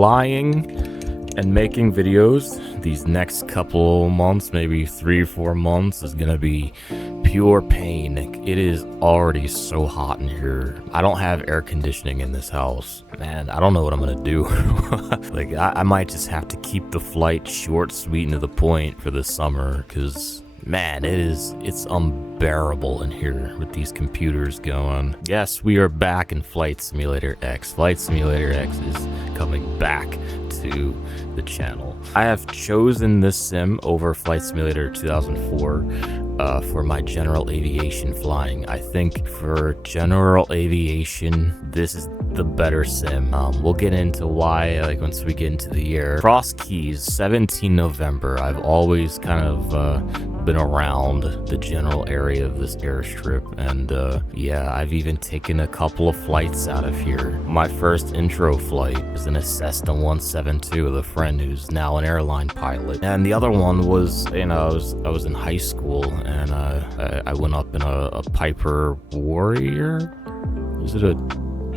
Flying and making videos these next couple months, maybe 3 or 4 months, is gonna be pure pain. It is already so hot in here. I don't have air conditioning in this house. Man, I don't know what I'm gonna do. Like, I might just have to keep the flight short, sweet, and to the point for the summer, because man, it's unbearable in here with these computers going. Yes, we are back in Flight Simulator X. Flight Simulator X is coming back to the channel. I have chosen this sim over Flight Simulator 2004 for my general aviation flying. I think for general aviation, this is the better sim. We'll get into why, like, once we get into the year. Cross Keys, 17 November. I've always kind of been around the general area of this airstrip, and yeah, I've even taken a couple of flights out of here. My first intro flight was in a Cessna 172 with a friend who's now an airline pilot, and the other one was, you know, I was in high school, and I went up in a Piper Warrior. Was it a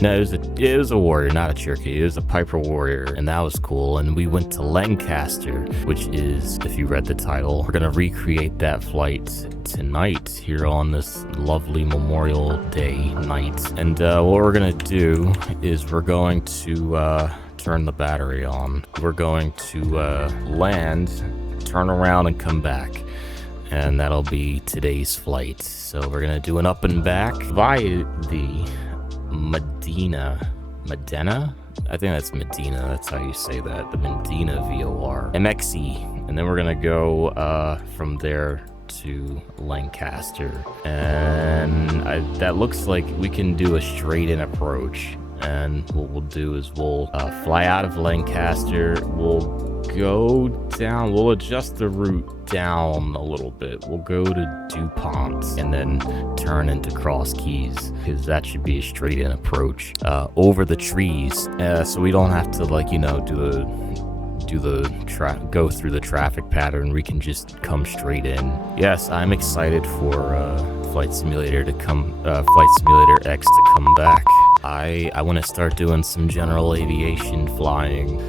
No, it was a Warrior, not a Cherokee. It was a Piper Warrior, and that was cool. And we went to Lancaster, which is, if you read the title, we're gonna recreate that flight tonight here on this lovely Memorial Day night. And what we're gonna do is we're going to turn the battery on. We're going to land, turn around, and come back. And that'll be today's flight. So we're gonna do an up and back via the Medina, I think that's Medina, that's how you say that, the Medina VOR MXE, and then we're gonna go from there to Lancaster, and that looks like we can do a straight in approach. And what we'll do is we'll fly out of Lancaster, we'll go down, we'll adjust the route down a little bit, we'll go to DuPont and then turn into Cross Keys, because that should be a straight in approach over the trees, so we don't have to, like, you know, go through the traffic pattern. We can just come straight in. Yes, I'm excited for Flight Simulator X to come back. I want to start doing some general aviation flying.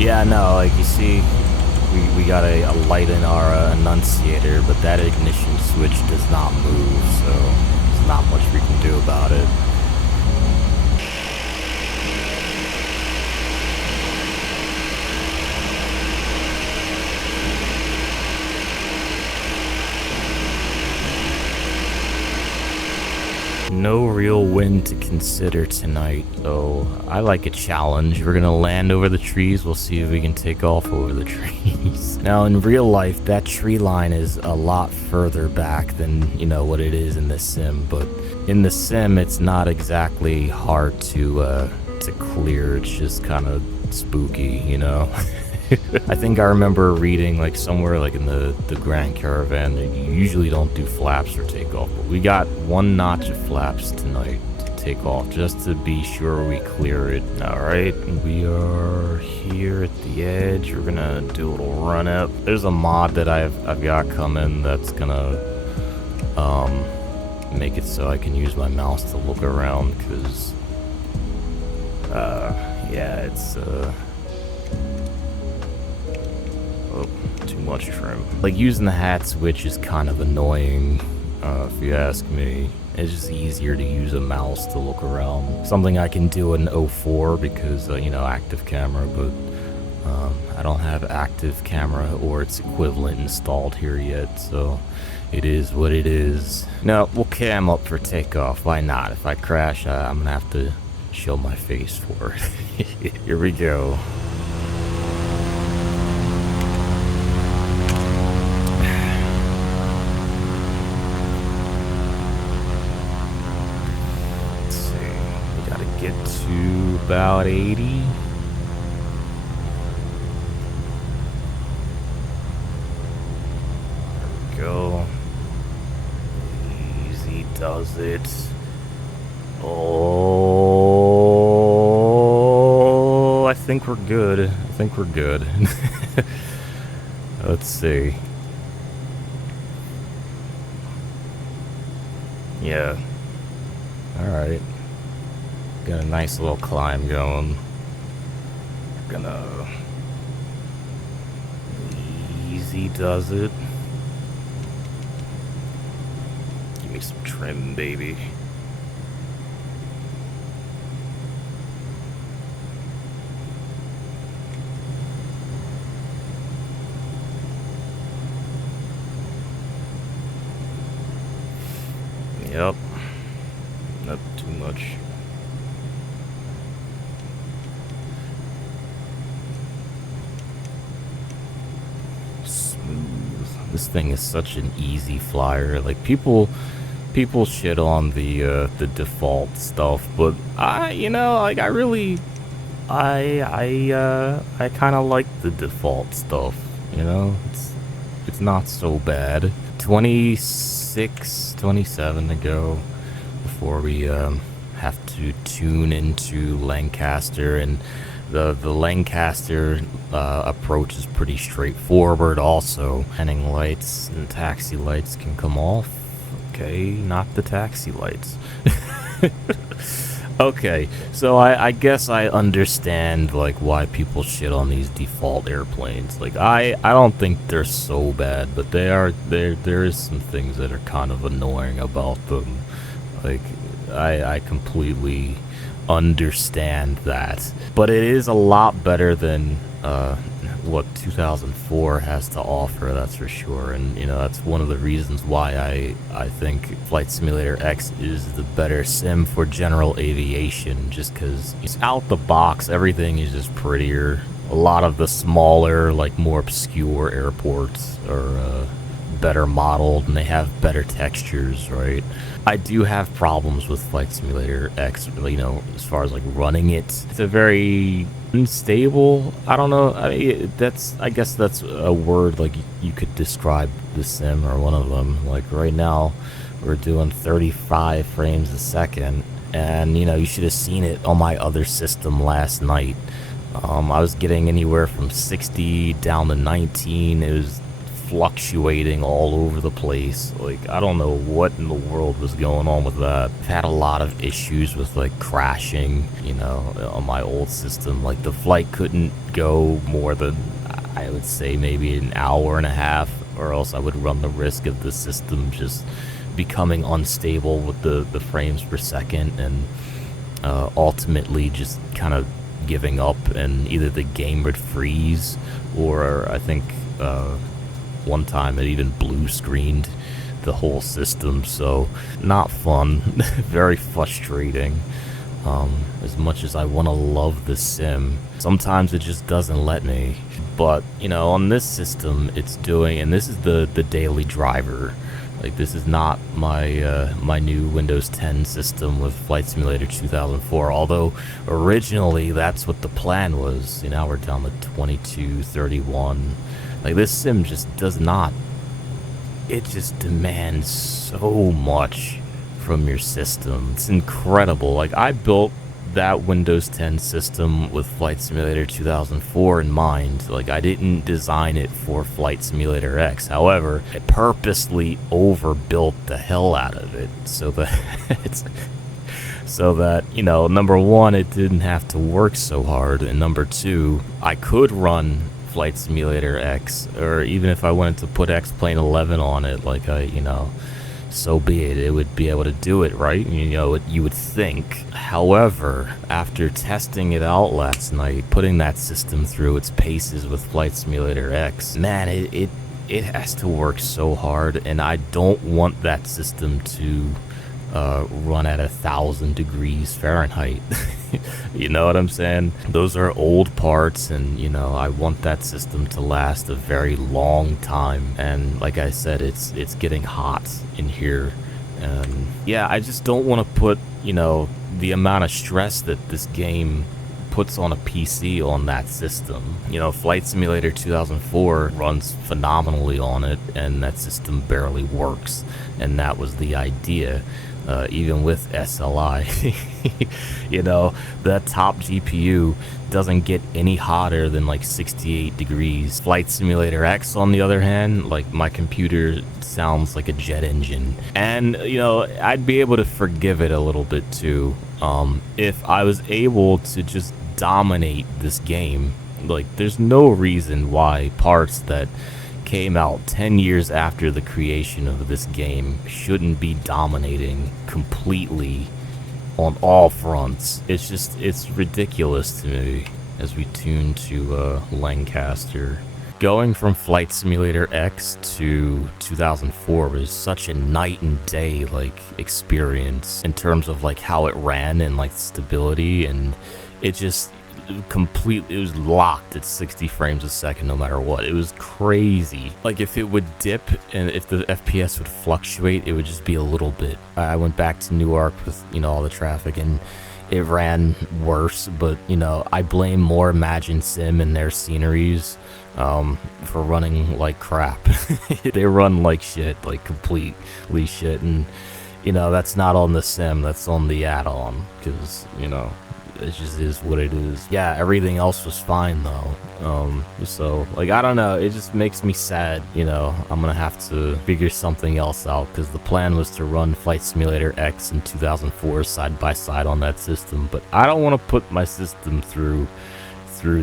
Yeah, no, like you see, we got a light in our annunciator, but that ignition switch does not move, so there's not much we can do about it. No real wind to consider tonight, so I like a challenge. We're gonna land over the trees. We'll see if we can take off over the trees. Now, in real life, that tree line is a lot further back than, you know, what it is in the sim, but in the sim, it's not exactly hard to clear. It's just kind of spooky, you know? I think I remember reading, like, somewhere like in the Grand Caravan that you usually don't do flaps or takeoff, but we got 1 notch of flaps tonight to take off just to be sure we clear it. All right, we are here at the edge. We're gonna do a little run up. There's a mod that I've got coming that's gonna make it so I can use my mouse to look around, because yeah, it's too much trim. Like, using the hat switch is kind of annoying, if you ask me. It's just easier to use a mouse to look around. Something I can do in 04 because, you know, active camera, but I don't have active camera or its equivalent installed here yet, so it is what it is. Now, we'll cam up for takeoff. Why not? If I crash, I'm gonna have to show my face for it. Here we go. Get to about 80. does it. Oh, I think we're good. I think we're good. Let's see. Yeah. Alright. Got a nice little climb going. Gonna... Easy does it. Give me some trim, baby. Yep. Not too much. Smooth. This thing is such an easy flyer. Like people shit on the default stuff, but I kind of like the default stuff. You know, it's not so bad. 26, 27 to go before we have to tune into Lancaster, and the Lancaster approach is pretty straightforward. Also, heading lights and taxi lights can come off. Okay, not the taxi lights. Okay, so I guess I understand like why people shit on these default airplanes. Like I don't think they're so bad, but there is some things that are kind of annoying about them. Like I completely understand that, but it is a lot better than what 2004 has to offer, that's for sure. And you know, that's one of the reasons why I think Flight Simulator X is the better sim for general aviation, just because it's out the box, everything is just prettier. A lot of the smaller, like more obscure airports are better modeled and they have better textures, right? I do have problems with Flight Simulator X, you know, as far as like running it. It's a very unstable, I don't know, I guess that's a word like you could describe the sim, or one of them. Like right now we're doing 35 frames a second, and you know, you should have seen it on my other system last night. I was getting anywhere from 60 down to 19. It was fluctuating all over the place. Like I don't know what in the world was going on with that. I've had a lot of issues with like crashing, you know, on my old system. Like the flight couldn't go more than, I would say, maybe an hour and a half, or else I would run the risk of the system just becoming unstable with the frames per second, and ultimately just kind of giving up, and either the game would freeze, or I think one time it even blue screened the whole system. So not fun. Very frustrating. As much as I want to love the sim, sometimes it just doesn't let me. But you know, on this system it's doing, and this is the daily driver. Like this is not my my new Windows 10 system with Flight Simulator 2004, although originally that's what the plan was. You know, we're down to 22, 31. Like this sim just does not, it just demands so much from your system. It's incredible. Like I built that Windows 10 system with Flight Simulator 2004 in mind. Like I didn't design it for Flight Simulator X. However, I purposely overbuilt the hell out of it so that you know, number one, it didn't have to work so hard, and number two, I could run Flight Simulator X, or even if I wanted to put X-Plane 11 on it, like you know, so be it. It would be able to do it, right? You know, you would think. However, after testing it out last night, putting that system through its paces with Flight Simulator X, man, it has to work so hard, and I don't want that system to run at 1,000 degrees Fahrenheit. You know what I'm saying? Those are old parts, and you know, I want that system to last a very long time. And like I said, it's getting hot in here, and yeah, I just don't want to put, you know, the amount of stress that this game puts on a PC on that system. You know, Flight Simulator 2004 runs phenomenally on it, and that system barely works. And that was the idea. Even with SLI, you know, that top GPU doesn't get any hotter than like 68 degrees. Flight Simulator X, on the other hand, like my computer sounds like a jet engine. And, you know, I'd be able to forgive it a little bit too, if I was able to just dominate this game. Like, there's no reason why parts that came out 10 years after the creation of this game shouldn't be dominating completely on all fronts. It's ridiculous to me. As we tune to Lancaster, going from Flight Simulator X to 2004 was such a night and day like experience in terms of like how it ran and like stability, and it just completely, it was locked at 60 frames a second no matter what. It was crazy. Like, if it would dip and if the FPS would fluctuate, it would just be a little bit. I went back to Newark with, you know, all the traffic, and it ran worse, but, you know, I blame more Imagine Sim and their sceneries for running like crap. They run like shit, like completely shit, and, you know, that's not on the sim, that's on the add-on, because, you know, it just is what it is. Yeah, everything else was fine though. So like, I don't know, it just makes me sad. You know, I'm gonna have to figure something else out, because the plan was to run Flight Simulator X and 2004 side by side on that system, but I don't want to put my system through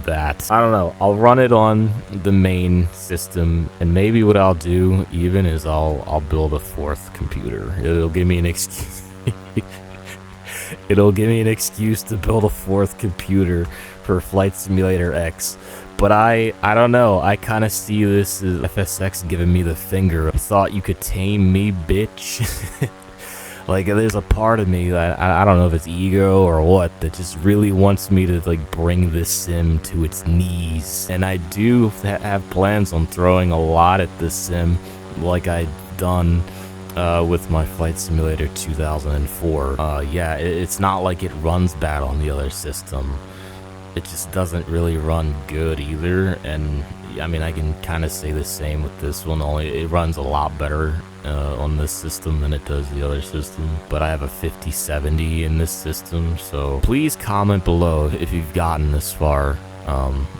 that. I don't know, I'll run it on the main system, and maybe what I'll do even is I'll build a fourth computer. It'll give me an excuse. It'll give me an excuse to build a fourth computer for Flight Simulator X. But I don't know, I kind of see this as FSX giving me the finger. I thought you could tame me, bitch. Like, there's a part of me that, I don't know if it's ego or what, that just really wants me to like bring this sim to its knees. And I do have plans on throwing a lot at this sim, like I've done with my Flight Simulator 2004. Yeah, it's not like it runs bad on the other system. It just doesn't really run good either, and I mean, I can kind of say the same with this one, only it runs a lot better on this system than it does the other system. But I have a 5070 in this system, so please comment below if you've gotten this far.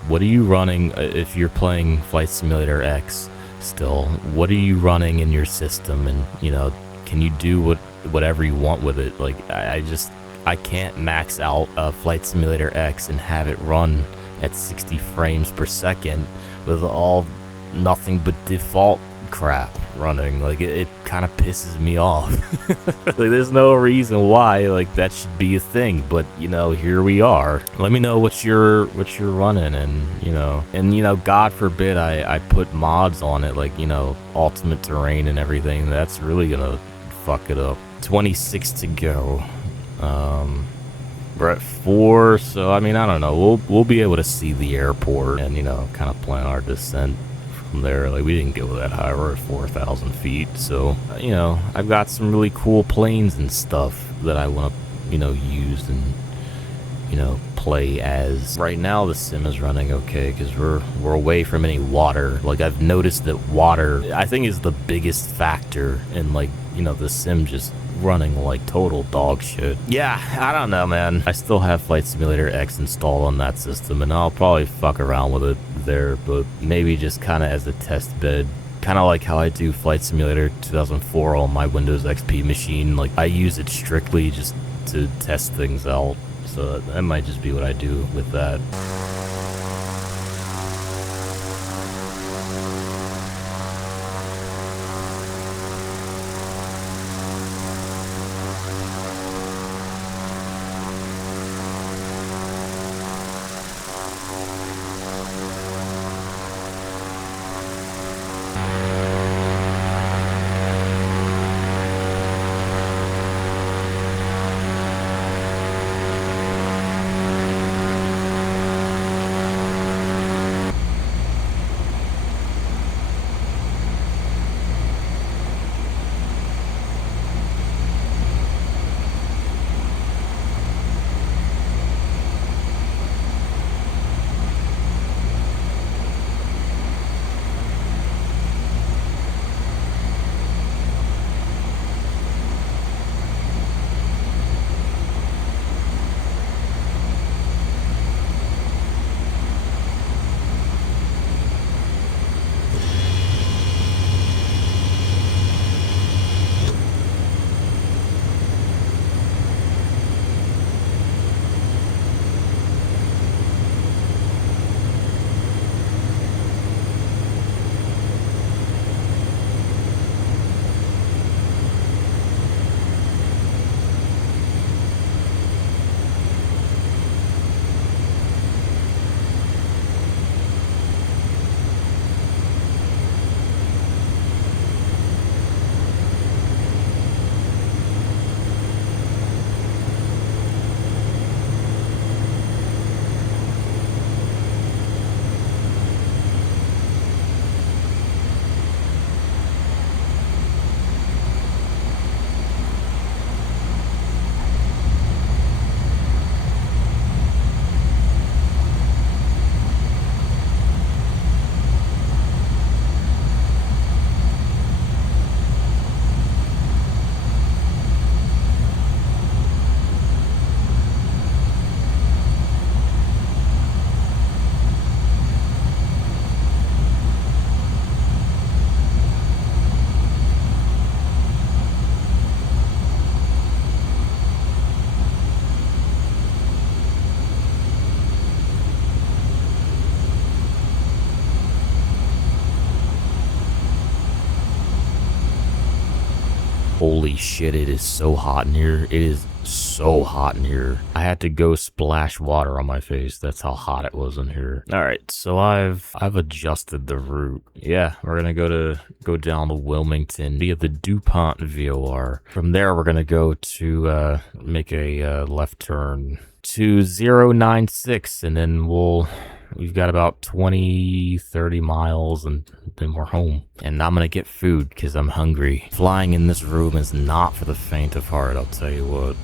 What are you running if you're playing Flight Simulator X? Still, what are you running in your system, and, you know, can you do whatever you want with it? Like, I can't max out Flight Simulator X and have it run at 60 frames per second with all nothing but default crap running. Like, it kind of pisses me off. Like, there's no reason why like that should be a thing, but, you know, here we are. Let me know what you're running, and you know, God forbid I put mods on it, like, you know, ultimate terrain and everything. That's really gonna fuck it up. 26 to go. We're at 4, so I mean, I don't know, we'll be able to see the airport and, you know, kind of plan our descent from there. Like, we didn't go that high, we're at 4,000 feet, so, you know, I've got some really cool planes and stuff that I want to, you know, use and, you know, play as. Right now the sim is running okay because we're away from any water. Like, I've noticed that water, I think, is the biggest factor in, like, you know, the sim just running like total dog shit. Yeah, I don't know, man. I still have Flight Simulator X installed on that system, and I'll probably fuck around with it there, but maybe just kind of as a test bed, kind of like how I do Flight Simulator 2004 on my Windows XP machine. Like, I use it strictly just to test things out, so that might just be what I do with that. holy shit, it is so hot in here. It is so hot in here. I had to go splash water on my face. That's how hot it was in here. All right, so I've adjusted the route. Yeah, we're gonna go down to Wilmington via the DuPont VOR. From there, we're gonna go to make a left turn to 096, and then we've got about 20-30 miles, and then we're home. And I'm gonna get food because I'm hungry. Flying in this room is not for the faint of heart, I'll tell you what.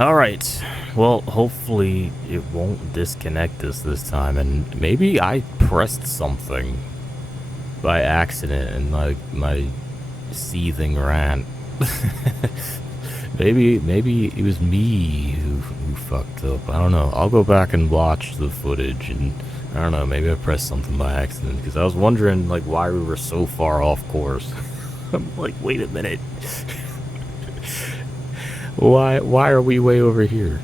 Alright, well, hopefully it won't disconnect us this time, and maybe I pressed something by accident in my seething rant. maybe it was me who fucked up. I don't know. I'll go back and watch the footage, and I don't know, maybe I pressed something by accident, because I was wondering, like, why we were so far off course. I'm like, wait a minute. Why are we way over here?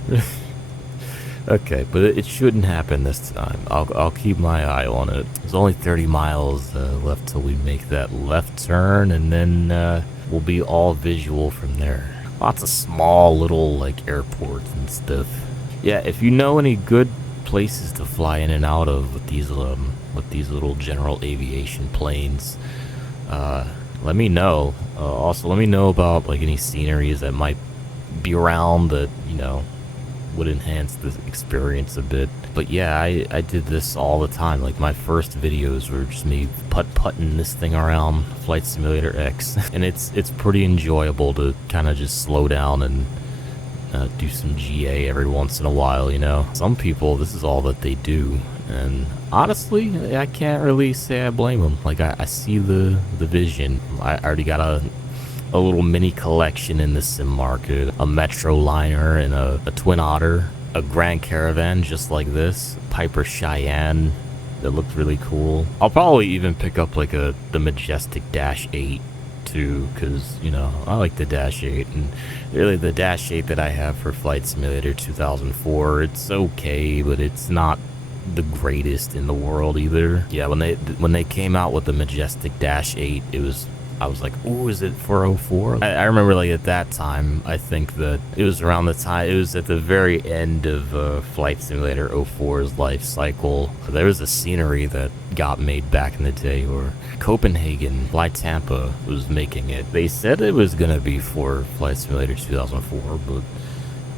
Okay, but it shouldn't happen this time. I'll keep my eye on it. There's only 30 miles left till we make that left turn, and then we'll be all visual from there. Lots of small little like airports and stuff. Yeah, if you know any good places to fly in and out of with these little general aviation planes, let me know. Also, let me know about like any sceneries that might be around that, you know, would enhance the experience a bit. But yeah, I did this all the time. Like my first videos were just me putt-putting this thing around Flight Simulator X. And it's pretty enjoyable to kind of just slow down and do some GA every once in a while, you know. Some people, this is all that they do. And honestly, I can't really say I blame them. Like I see the vision. I already got a little mini collection in the sim market, a Metro Liner and a Twin Otter, a Grand Caravan just like this, Piper Cheyenne that looked really cool. I'll probably even pick up like the Majestic Dash 8 too, because, you know, I like the Dash 8, and really the Dash 8 that I have for Flight Simulator 2004, it's okay, but it's not the greatest in the world either. Yeah, when they came out with the Majestic Dash 8, I was like, oh, is it for 04? I remember, like, at that time, I think that it was around the time, it was at the very end of Flight Simulator 04's life cycle. There was a scenery that got made back in the day, or Copenhagen, Flight Tampa was making it. They said it was going to be for Flight Simulator 2004, but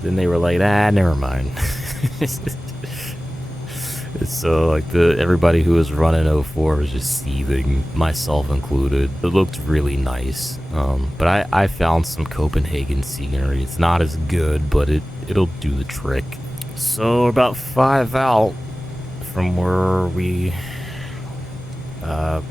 then they were like, never mind. So like everybody who was running 04 was just seething, myself included. It looked really nice, but I found some Copenhagen scenery. It's not as good, but it'll do the trick. So about 5 out from where we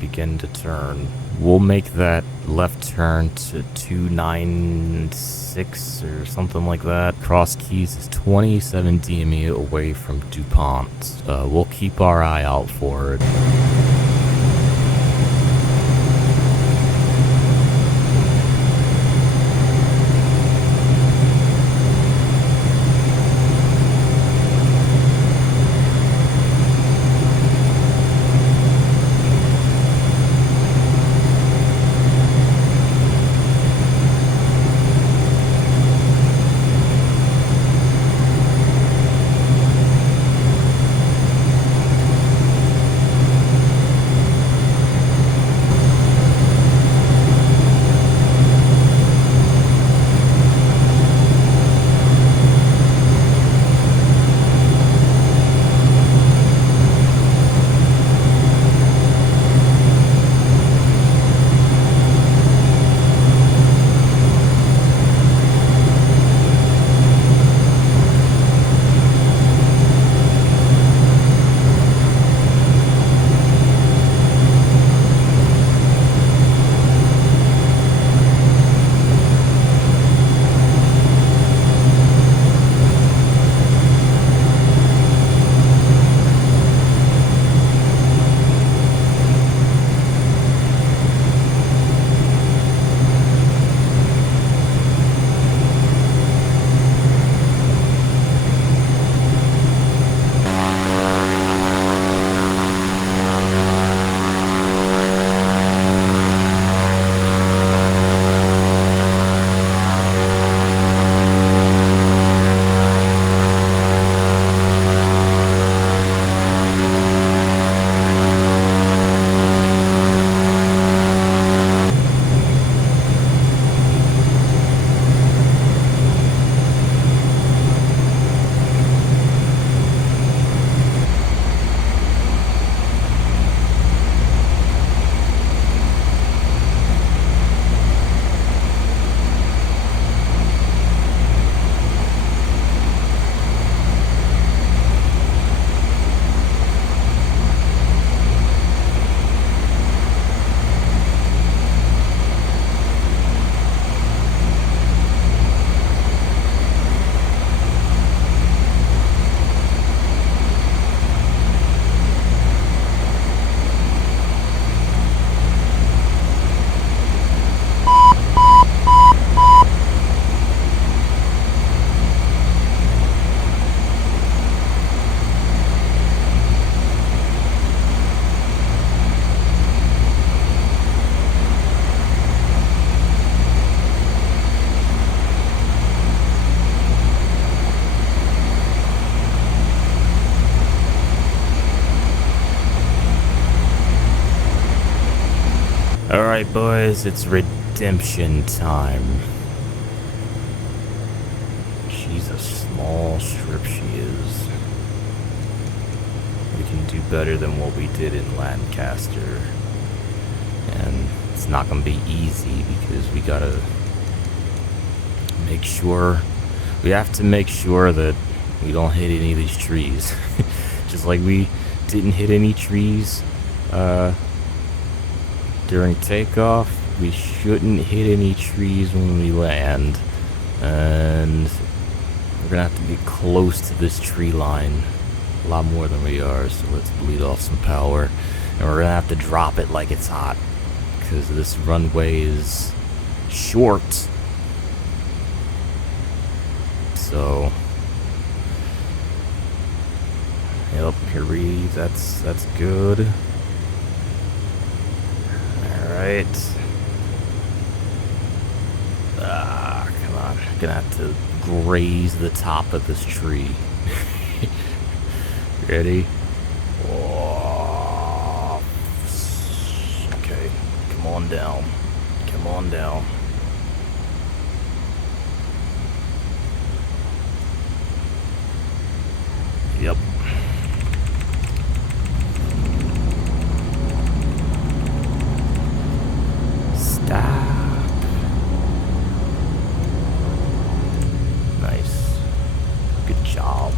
begin to turn, we'll make that left turn to 296 or something like that. Cross Keys is 27 DME away from DuPont. We'll keep our eye out for it. Alright boys, it's redemption time. She's a small strip, she is. We can do better than what we did in Lancaster. And it's not gonna be easy because we gotta make sure, we have to make sure that we don't hit any of these trees. Just like we didn't hit any trees during takeoff, we shouldn't hit any trees when we land. And we're gonna have to get close to this tree line a lot more than we are, so let's bleed off some power. And we're gonna have to drop it like it's hot, because this runway is short. So, yep, here we, that's good. Alright. Come on. I'm gonna have to graze the top of this tree. Ready? Oh. Okay, come on down. Come on down. Yep. Stop. Nice. Good job.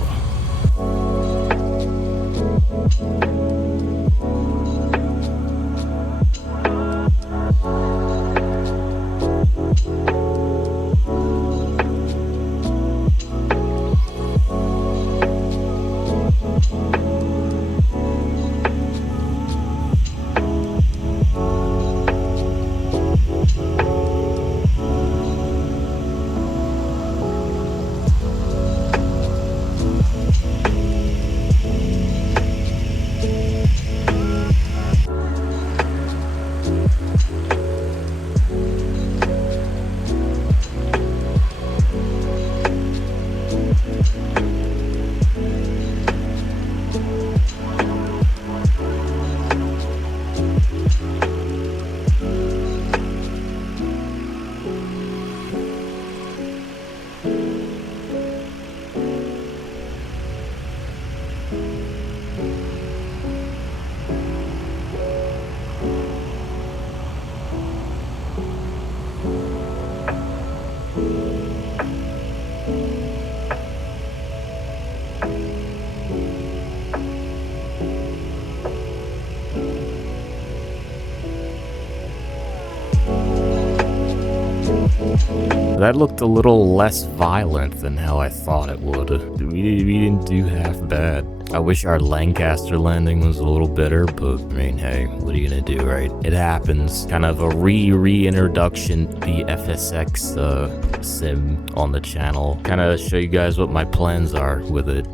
That looked a little less violent than how I thought it would. We didn't do half bad. I wish our Lancaster landing was a little better, but I mean, hey, what are you gonna do, right? It happens. Kind of a reintroduction to the FSX sim on the channel. Kind of show you guys what my plans are with it.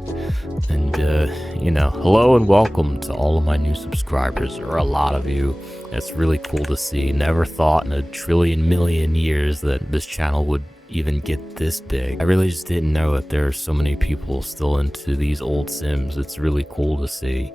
And, you know, hello and welcome to all of my new subscribers, or a lot of you. It's really cool to see. Never thought in a trillion million years that this channel would even get this big. I really just didn't know that there are so many people still into these old sims. It's really cool to see.